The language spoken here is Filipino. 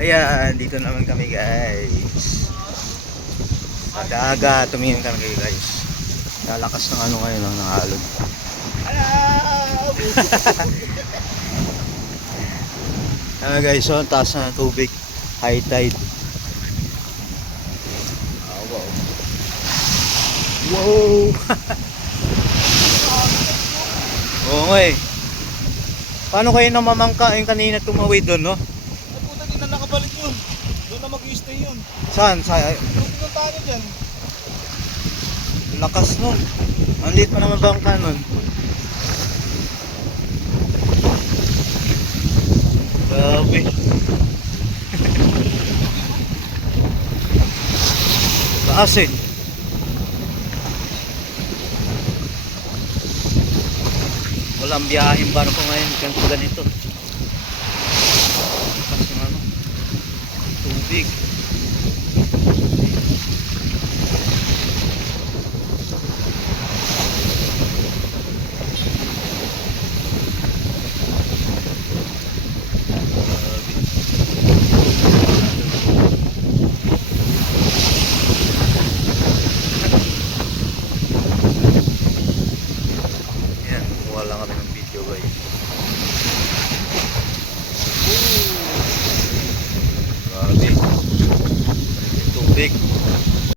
Ayan, dito naman kami guys. Sa dagat, tumingin kami guys. Lalakas ng ano ngayon, ng alog. Ayan guys, so ang taas na ng tubig. High tide. Oh, wow. Wow! Oo nga eh. Paano kayo namamangka yung kanina tumawid doon, no? Ay puta, di na nakabalik yun. Doon na mag-i-stay yun. Saan? Yung pinuntahan niya dyan. Lakas nun. Ang liit pa naman bangka nun. Grabe. Taas eh. Walang biyahin ba pa ngayon ganito. Lakas yung ano. Tubig. Yan, kuha lang kami ng video guys. Grabe. Tubig.